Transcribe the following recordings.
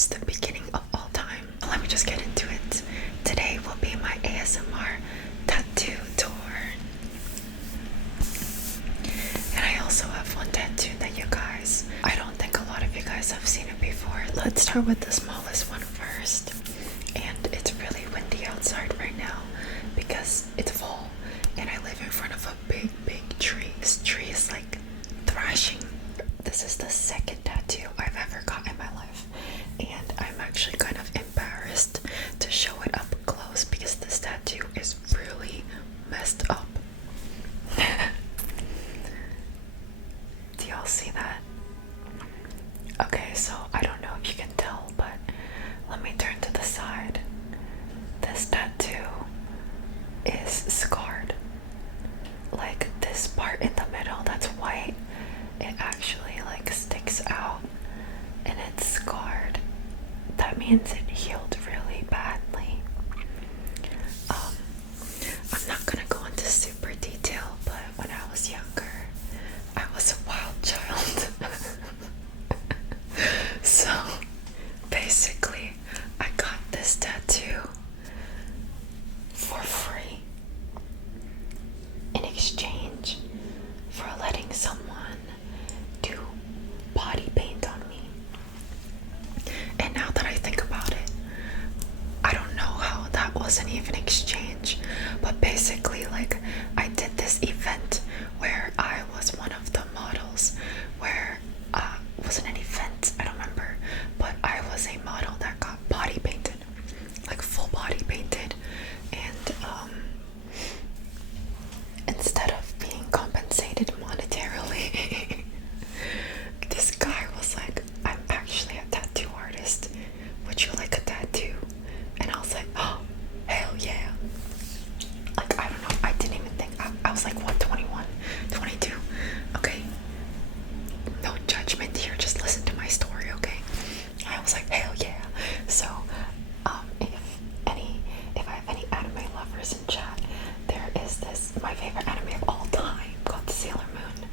it's the beginning of all time. Let me just get into it. Today will be my ASMR tattoo tour. And I also have one tattoo that I don't think a lot of you guys have seen it before. Let's start with the smallest one first. And it's really windy outside right now because it's fall and I live in front of a big tree. This tree is like thrashing. This is the second tattoo I've ever got in my life, and I'm actually kind of embarrassed to show it up close because this tattoo is really messed up. Do y'all see that? Okay, so I don't know if you can tell, but let me turn to the side. This tattoo is scarred. Like this part in the middle that's white, it actually like sticks out and it's scarred. That means it healed really badly. I'm not gonna go into super detail, but when I was younger, I was a wild child. So basically, I got this tattoo for free in exchange for letting someone do body paint on me. And now that I think about it, I don't know how that wasn't even exchange, but basically like I did this event where I was one of the models, where wasn't an event, I don't remember, but I was a model that got body painted, like full body painted, and instead of being compensated monetarily, this guy was like, I'm actually a tattoo artist, would you like a tattoo? And I was like, oh, hell yeah. Like, I don't know, I didn't even think, I was like, what, 21, 22? Okay, no judgment here, just listen to my story, okay? I was like, hell yeah. So, if I have any anime lovers in chat, there is this, my favorite anime of all time, called Sailor Moon.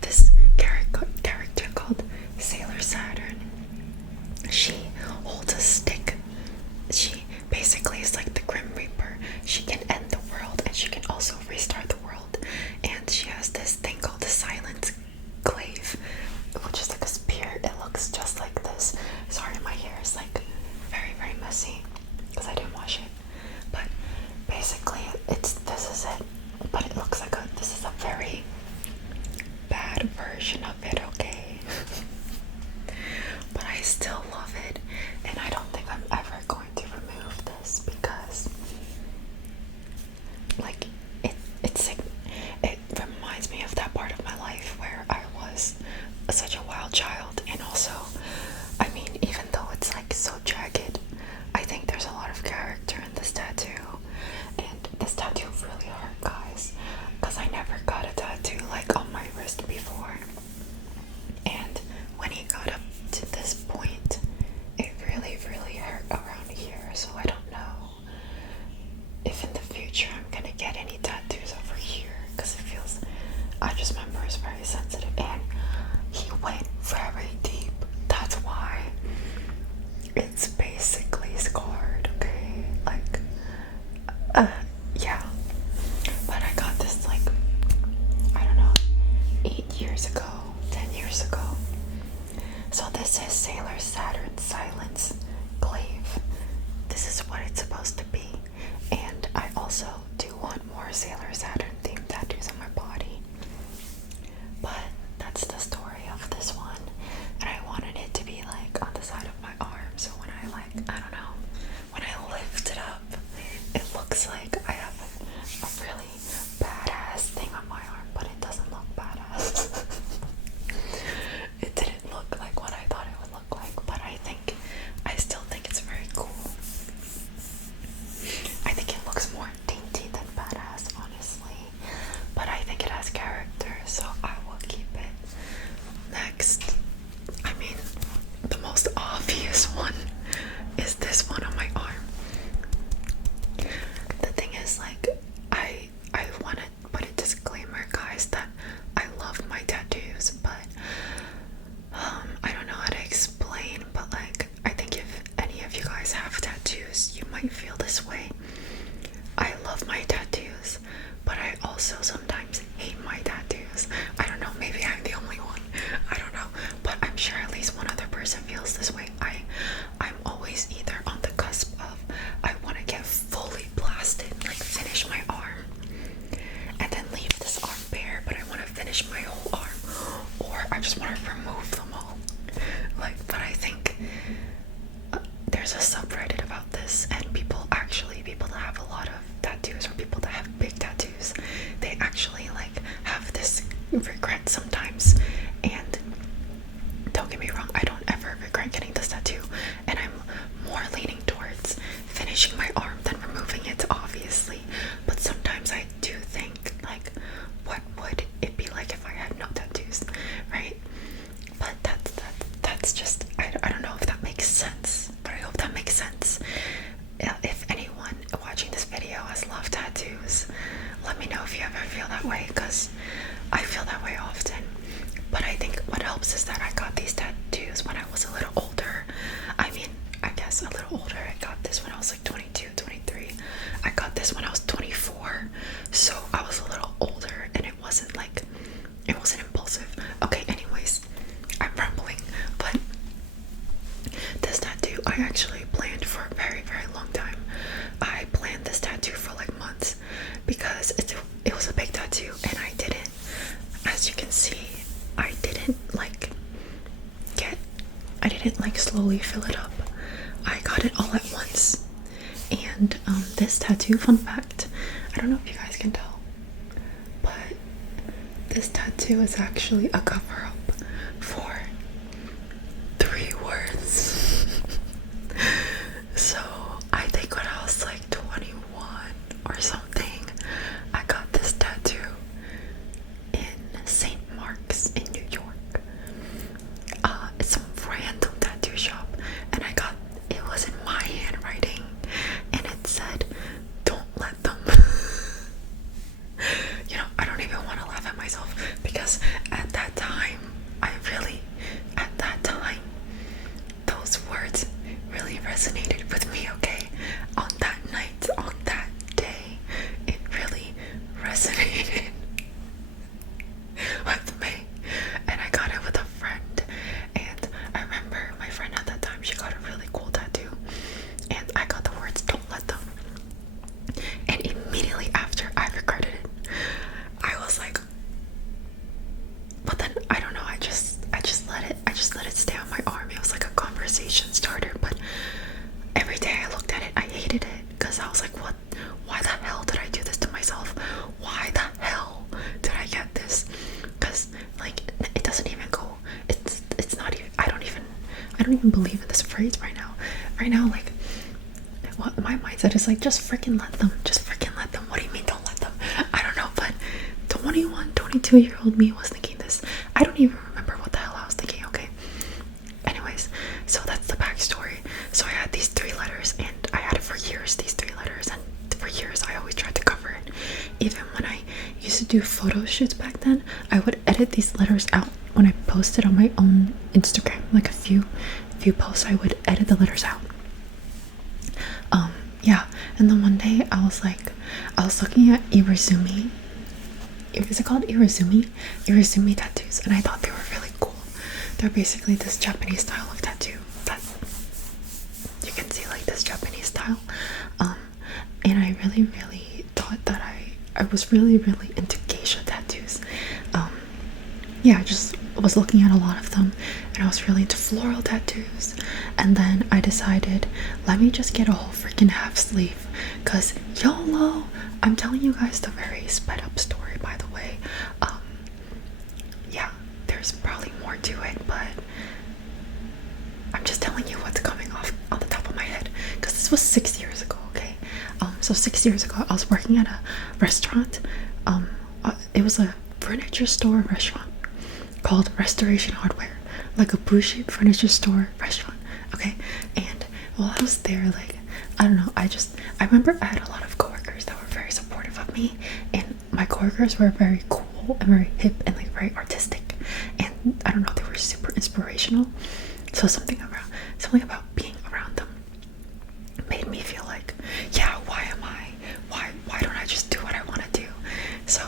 This character called Sailor Saturn. She holds a stick. She basically is like the Grim Reaper. She can end the world and she can also restart the world. And she has this thing called the Silent Glaive, which is like a spear. It looks just like this. Sorry, my hair is like very messy because I didn't wash it. But basically, this is it. But it looks like this is a very bad version of it, okay? But I still love it, and I don't think I'm ever going to remove this because, like, it reminds me of that part of my life where I was such a wild child, and also, I mean, even though it's like so jagged, I think there's a lot of character in this tattoo, and this tattoo really hurt, guys, because I never got a tattoo like on my wrist before, and when he got up to this point, it really hurt around here. So I don't know if in the future I'm gonna get any tattoos over here, because it feels, I just remember it's very sensitive, and he went very deep. That's why it's basically scarred, okay? Like, yeah. But I got this like, I don't know, 8 years ago, 10 years ago. So this is Sailor Saturn Silence Glaive. This is what it's supposed to be. And I also do want more Sailor Saturn themed tattoos on my body. But that's the story of this one. And I wanted it to be like on the side of my arm. So when I like, I don't know, when I lift it up, it looks like I have a really badass thing on my arm, but it doesn't look badass. It didn't look like what I thought it would look like, but I still think it's very cool. I think it looks more dainty than badass, honestly, but I think it has character, so I will keep it. Next, I mean, the most obvious one is this one on my arm. The thing is, like, I want to put a disclaimer, guys, that I love my tattoos, but I don't know how to explain, but like was a little older. I got this when I was like 22, 23. I got this when I was 24. So I was a little older and it wasn't impulsive. Okay, anyways, I'm rambling, but this tattoo I actually planned for a very, very long time. I planned this tattoo for like months because it was a big tattoo and I didn't, as you can see, I didn't slowly fill it up. I got it all at once. And this tattoo, fun fact, I don't know if you guys can tell, but this tattoo is actually a cover up for 3 words. So I think when I was like 21 or something, I got this tattoo in St. Mark's in New York. It's some random tattoo shop, and it was in my handwriting, and it said, "Don't let them." I don't even want to laugh at myself because at that time, those words really resonated with me, okay? On that night, on that day, it really resonated with me. And I got it with a friend. And I remember my friend at that time, she got a really cool tattoo. And I got the words, "Don't let them." And immediately after, I regretted it. I was like, but then I don't know, I just let it stay on my arm. It was like a conversation starter, but every day I looked at it, I hated it because I was like, why the hell did I do this to myself? Why the hell did I get this? Because like it doesn't even go, it's not even, I don't even believe in this phrase right now. Like what my mindset is like, just freaking let them. What do you mean don't let them? I don't know, but 21, 22-year-old me was thinking this. I don't even remember what the hell I was thinking, okay? Anyways, so that's the backstory. So I had these 3 letters, and I had it for years, these 3 letters, and for years I always tried to cover it. Even when I used to do photo shoots back then, I would edit these letters out when I posted on my own Instagram, like a few posts, I would edit the letters out. Yeah, and then one day I was looking at Irizumi. Is it called Irizumi? Irizumi tattoos, and I thought they were really cool. They're basically this Japanese style of tattoo that you can see, like this Japanese style. And I really, really thought that I was really, really into geisha tattoos. Yeah, I just was looking at a lot of them, and I was really into floral tattoos. And then I decided, let me just get a whole freaking half sleeve, cause YOLO. I'm telling you guys the very sped up story, by the way. Yeah, there's probably more to it, but I'm just telling you what's coming off on the top of my head, because this was 6 years ago, okay? So 6 years ago, I was working at a restaurant. It was a furniture store restaurant called Restoration Hardware, like a bougie furniture store restaurant, okay? And while I was there, like, I don't know, I remember I had a lot of coworkers that were very supportive of me, and my coworkers were very cool and very hip and like very artistic, and I don't know, they were super inspirational. So something about being around them made me feel like, yeah, why don't I just do what I want to do? So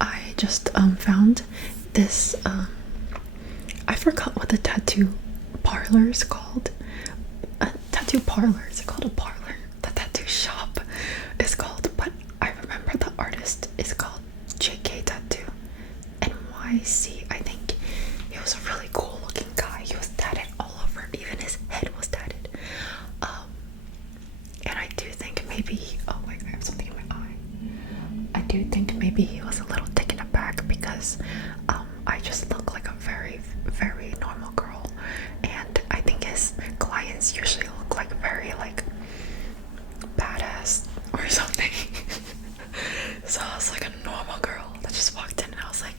I just found this I forgot what the tattoo parlor is called. A tattoo parlor. Is it called a parlor? The tattoo shop is called, but I remember the artist is called JK Tattoo. NYC, I think. He was a really cool looking guy. He was tatted all over. Even his head was tatted. And I do think maybe oh wait, I have something in my eye. I do think maybe he was a little taken aback because I just look like a very, very normal girl, and I think his clients usually look like very like badass or something. So I was like a normal girl that just walked in, and I was like,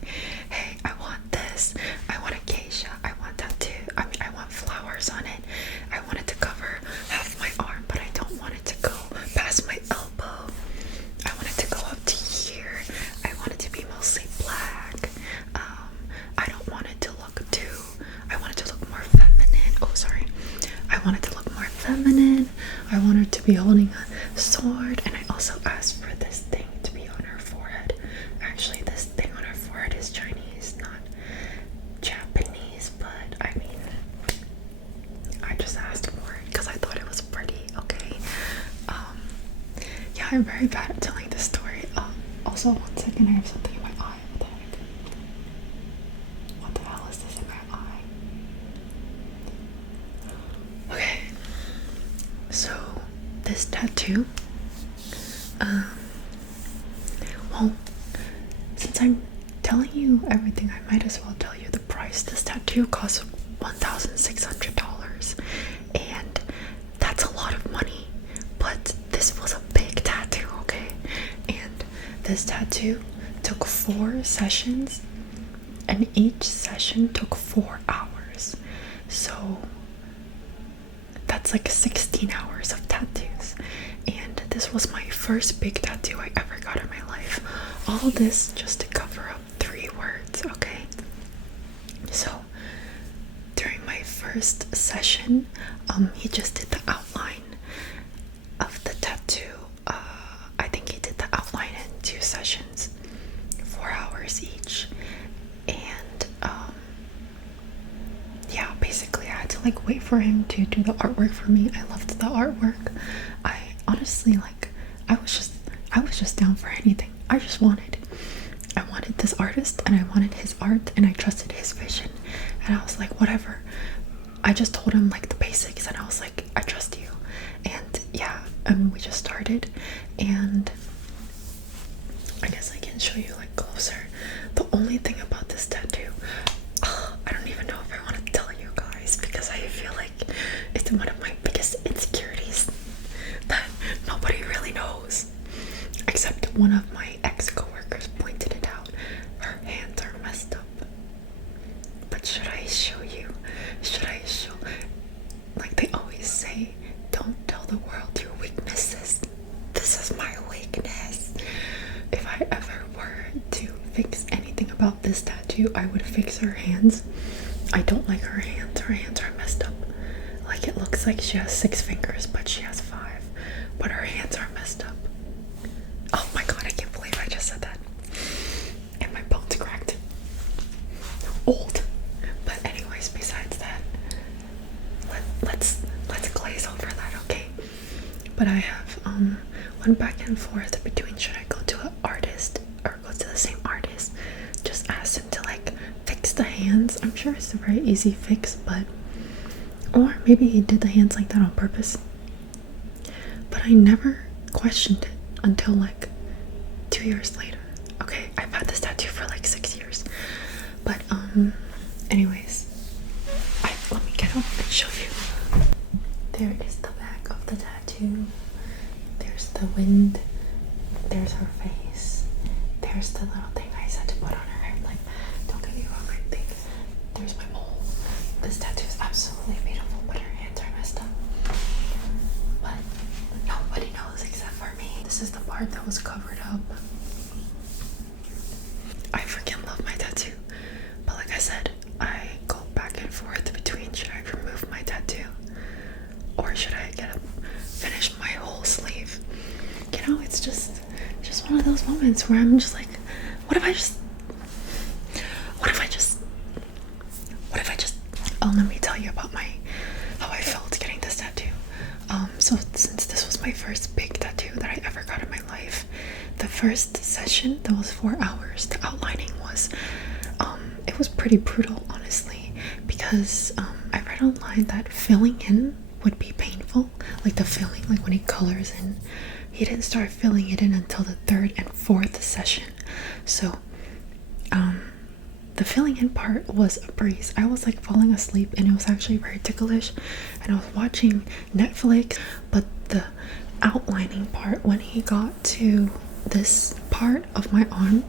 hey, I want this, I want a geisha, I want tattoo, I want flowers on it, I want it to cover half my arm, but I don't want it to go past my elbow, I want it to go up to here, I want it to be mostly black, I want it to look more feminine. I want her to be holding a sword, and I also asked for this thing to be on her forehead. Actually, this thing on her forehead is Chinese, not Japanese, but I mean, I just asked for it because I thought it was pretty. Okay. Yeah, I'm very bad at telling this story. Also, 1 second, I have something in my eye. What the heck? What the hell is this in my eye? Okay. So, this tattoo, well, since I'm telling you everything, I might as well tell you the price. This tattoo costs $1,600, and that's a lot of money, but this was a big tattoo, okay? And this tattoo took 4 sessions, and each session took 4 hours. So that's like 16 hours of tattoos. And this was my first big tattoo I ever got in my life. All this just to cover up 3 words, okay? So during my first session, he just did the outline of the tattoo. I think he did the outline in 2 sessions, 4 hours each. And yeah, basically I had to like wait for him to do the artwork for me. I loved the artwork. I honestly, like, I was just down for anything. I wanted this artist, and I wanted his art, and I trusted his vision, and I was like, whatever. I just told him like the basics, and I was like, I trust you. And yeah, we just started, and I guess I can show you like closer. The only thing about this tattoo, I don't even know if I want to tell you guys, because I feel like it's one of my biggest insecurities that nobody really knows, except one of my ex-coworkers pointed it out. Her hands are messed up. But should I show you? Like they always say, don't tell the world your weaknesses. This is my weakness. If I ever were to fix anything about this tattoo, I would fix her hands. I don't like her hands. Her hands are messed up. Like, it looks like she has 6 fingers, but she has 5. But her hands are messed up. Oh my god, I can't believe I just said that. And my bones cracked. Old. But anyways, besides that, let's glaze over that, okay? But I have went back and forth between should I go to an artist or go to the same artist. Just ask him to like fix the hands. I'm sure it's a very easy fix, but or maybe he did the hands like that on purpose. But I never questioned it until like 2 years later. Okay, I've had this tattoo for like 6 years. But anyways, let me get up and show you. There is the back of the tattoo. There's the wind. There's her face. There's the little thing I said to put on her hair. Like, don't get me wrong, I think there's my mole. This tattoo is absolutely beautiful, but her hands are messed up. But nobody knows except for me. This is the part that was covered up. I freaking love my tattoo. But like I said, I go back and forth between should I remove my tattoo or should I finish my whole sleeve. You know, it's just one of those moments where I'm just like, what if I just let me tell you about how I felt getting this tattoo. So since this was my first big tattoo that I ever got in my life, the first session, that was 4 hours, the outlining was it was pretty brutal, honestly, because I read online that filling in would be painful. Like the filling, like when he colors in, he didn't start filling it in until the 3rd and 4th session. So the filling in part was a breeze. I was like falling asleep, and it was actually very ticklish, and I was watching Netflix. But the outlining part, when he got to this part of my arm,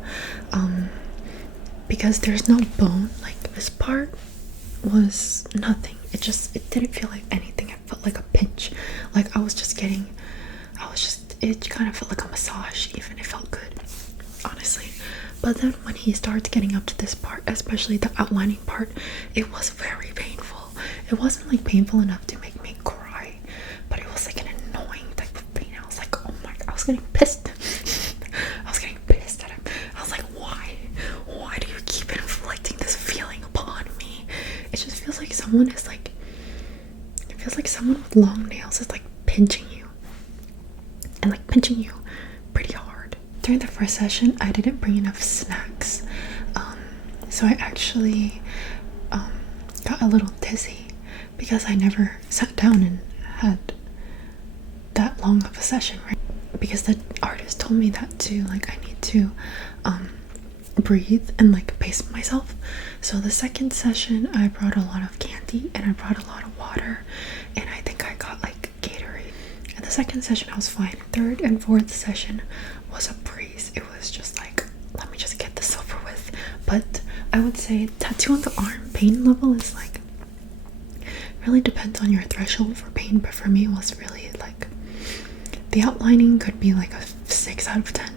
because there's no bone, like this part was nothing. It didn't feel like anything. It felt like a pinch. Like it kind of felt like a massage even. It felt good, honestly. But then when he starts getting up to this part, especially the outlining part, it was very painful. It wasn't like painful enough to make me cry, but it was like an getting pissed. I was getting pissed at him. I was like, why? Why do you keep inflicting this feeling upon me? It just feels like someone is like, it feels like someone with long nails is like pinching you. And like pinching you pretty hard. During the first session, I didn't bring enough snacks. So I actually got a little dizzy because I never sat down and had that long of a session, right? Because the artist told me that too, like I need to breathe and like pace myself. So the second session I brought a lot of candy and I brought a lot of water, and I think I got like Gatorade. And the second session I was fine. Third and fourth session was a breeze. It was just like, let me just get this over with. But I would say tattoo on the arm pain level is like, really depends on your threshold for pain, but for me it was really like, the outlining could be like a 6 out of 10,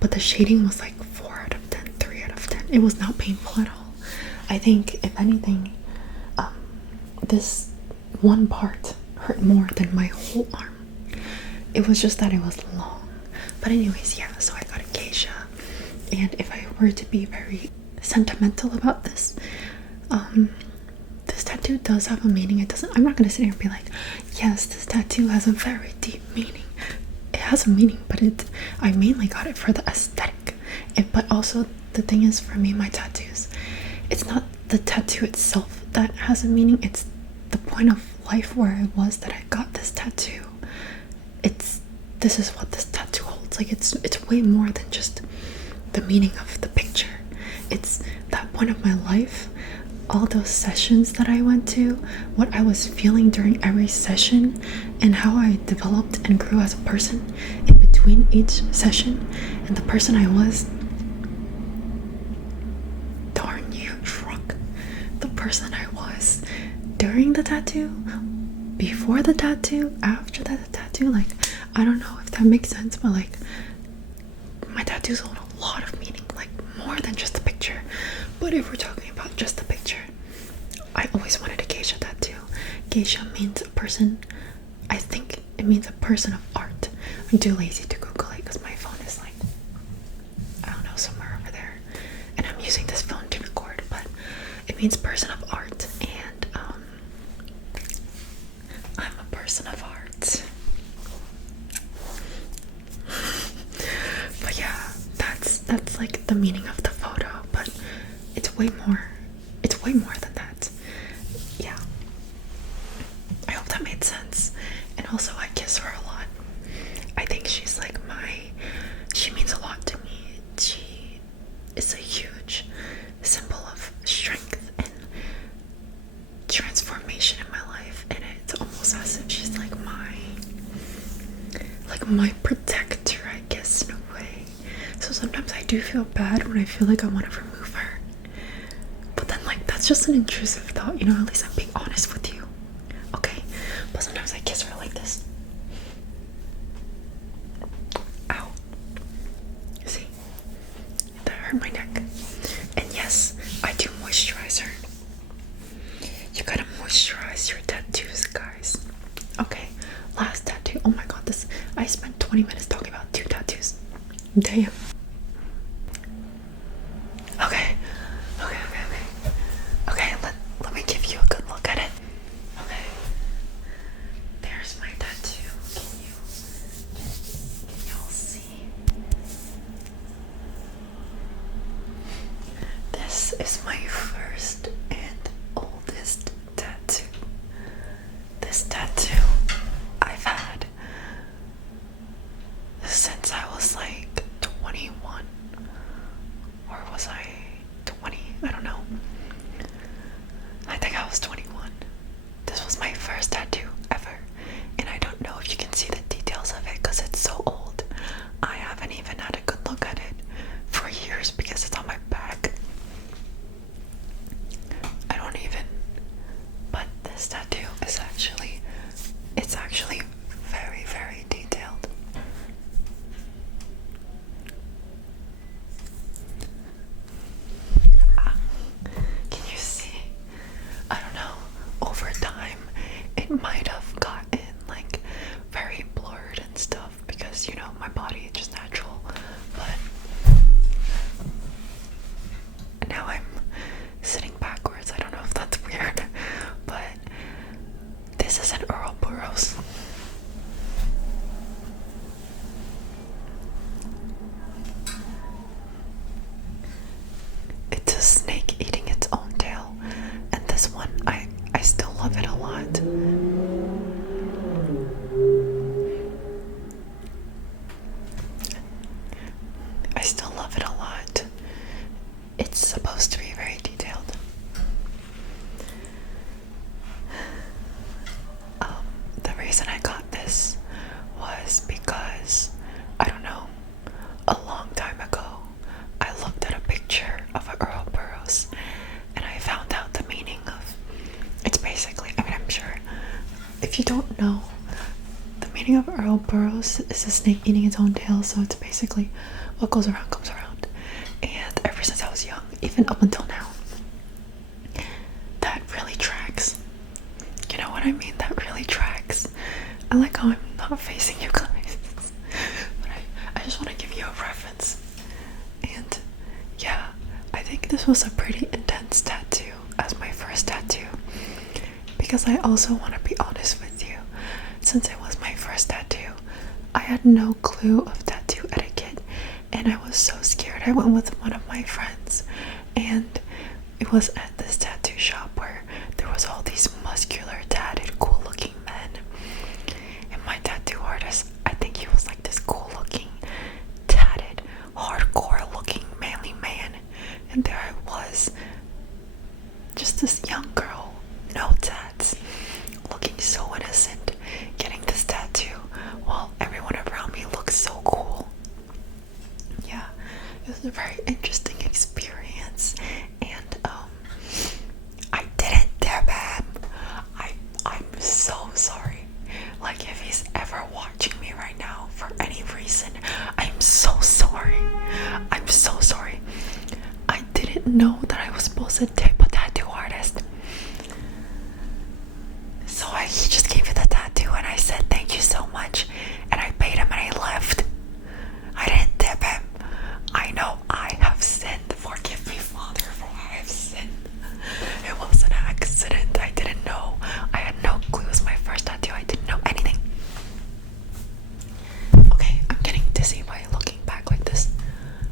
but the shading was like 4 out of 10, 3 out of 10. It was not painful at all. I think if anything, this one part hurt more than my whole arm. It was just that it was long. But anyways, yeah, so I got a geisha, and if I were to be very sentimental about this, this tattoo does have a meaning. It doesn't, I'm not gonna sit here and be like, yes, this tattoo has a very deep meaning. It has a meaning, but I mainly got it for the aesthetic. But also the thing is, for me, my tattoos, it's not the tattoo itself that has a meaning, it's the point of life where I was that I got this tattoo. This is what this tattoo holds. Like it's way more than just the meaning of the picture. It's that point of my life, all those sessions that I went to, what I was feeling during every session, and how I developed and grew as a person in between each session, and the person I was. Darn you, truck. The person I was during the tattoo, before the tattoo, after the tattoo, like, I don't know if that makes sense, but like, my tattoos hold a lot of meaning, like more than just the picture. But if we're talking about just the picture, I always wanted a geisha tattoo. Geisha means a person, I think it means a person of art. I'm too lazy to Google it because my phone is like, I don't know, somewhere over there. And I'm using this phone to record, but it means person of art. And I'm a person of art. But yeah, that's like the meaning of the photo, but it's way more than that. Yeah, I hope that made sense. And also, I kiss her a lot. I think she's like she means a lot to me. She is a huge symbol of strength and transformation in my life, and it's almost as if she's like my protector, I guess, in a way. So sometimes I do feel bad when I feel like I want to remove her, but then like, that's just an intrusive thought, you know. At least I'm being honest with you, okay? But sometimes I kiss her like this. Ow. See, that hurt my neck. And yes, I do moisturize her. You gotta moisturize your tattoos, guys. Okay, last tattoo. Oh my god, I spent 20 minutes talking about 2 tattoos. Damn. Okay, let me give you a good look at it. Okay, there's my tattoo. Can y'all see? This is my first and oldest tattoo. This tattoo I've had since I was like 21, or was I 20? I don't know. I think I was 21. This was my first tattoo ever, and I don't know if you can see the details of it because it's so old. I haven't even had a good look at it for years because it's on my back. I don't even, but this tattoo is actually very, very detailed. Can you see? I don't know, over time it might have gotten like very blurred and stuff because, you know, my body burrows. It's a snake eating its own tail, and this one, I still love it a lot. I still love it a lot. It's supposed to be very detailed. The reason I got this was because, I don't know, a long time ago, I looked at a picture of an Earl Burroughs and I found out the meaning of, it's basically, I mean, I'm sure, if you don't know, the meaning of Earl Burroughs is a snake eating its own tail, so it's basically what goes around comes around. And ever since I was young, even up until now, that really tracks. You know what I mean? That really tracks. I like how I'm not facing you guys. But I just want to give you a reference. And yeah, I think this was a pretty intense tattoo as my first tattoo. Because I also want to be honest with you. Since it was my first tattoo, I had no clue of tattoo etiquette. And I was so scared. I went with one of my friends. And it was at this tattoo shop where there was all these muscular, tatted, cool-looking men. And my tattoo artist, I think he was like this cool-looking, tatted, hardcore-looking, manly man. And there I was, just this young girl, no tats, looking so innocent, getting this tattoo while everyone around me looked so cool. Yeah, it was a very interesting experience. And I didn't dip him. I'm so sorry. Like, if he's ever watching me right now for any reason, I'm so sorry. I'm so sorry. I didn't know that I was supposed to tip a tattoo artist. So he just gave me the tattoo and I said thank you so much. And I paid him and I left. I didn't tip him. I know I have sinned. Forgive me, Father, for I have sinned. It was an accident. I didn't know. I had no clue. It was my first tattoo. I didn't know anything. Okay, I'm getting dizzy by looking back like this.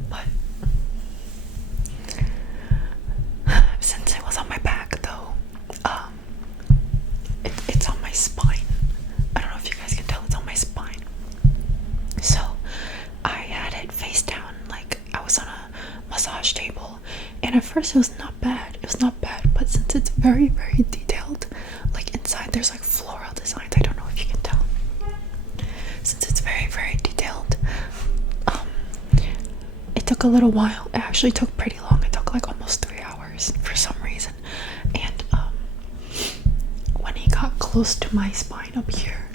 But since it was on my back, though, it's on my spine. I don't know if you guys can tell. It's on my spine. So I had it face down, like I was on a massage table, and at first it was not bad. It was not bad, but since it's very, very detailed, like inside there's like floral designs. I don't know if you can tell. Since it's very, very detailed, it took a little while. It actually took pretty long. It took like almost 3 hours for some reason. And when he got close to my spine up here,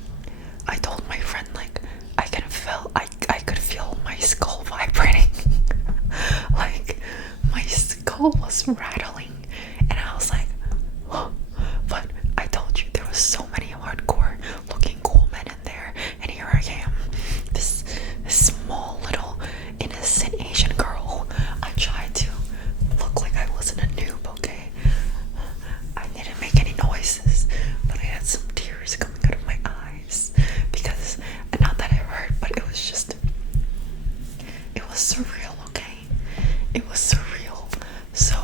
I told my friend, like, I could feel my skull vibrating. Like, my skull was rattling. And I was like, oh. But I told you there was so many hardcore looking cool men in there. And here I am, this small little innocent Asian girl. I tried to look like I wasn't a noob, okay? I didn't make any noises, but I had some tears coming out of my eyes. Because, not that it hurt, but it was surreal, okay? It was surreal. So,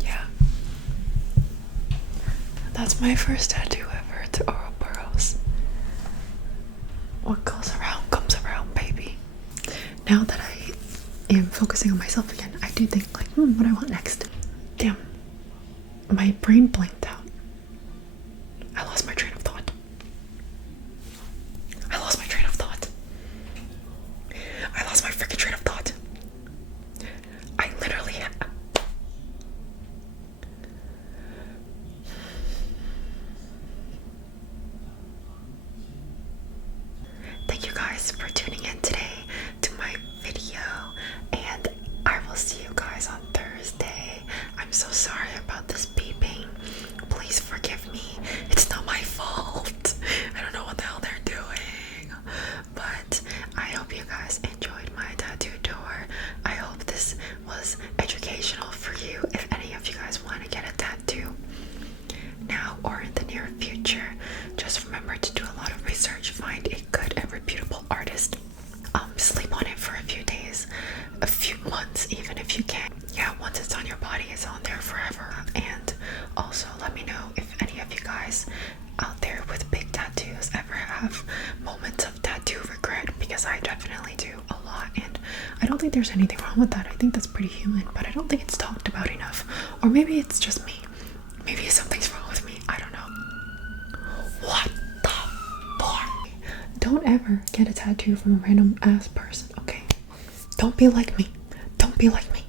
yeah. That's my first tattoo ever to Earl Burroughs. What goes around comes around, baby. Now that I am focusing on myself again, I do think, like, what do I want next? Damn. My brain blanked out. I lost my train of thought. I lost my freaking train of thought. I literally Thank you guys for tuning in today to my video, and I will see you guys on Thursday. I'm so sorry about this beeping. Please forgive me. It's not my fault. I don't know what the hell they're doing. But I hope you guys enjoyed my tattoo tour. I hope this was educational for you if any of you guys want to get a tattoo now or in the near future. Just remember to do think there's anything wrong with that. I think that's pretty human, but I don't think it's talked about enough. Or maybe it's just me. Maybe something's wrong with me. I don't know. What the fuck? Don't ever get a tattoo from a random ass person, okay? Don't be like me. Don't be like me.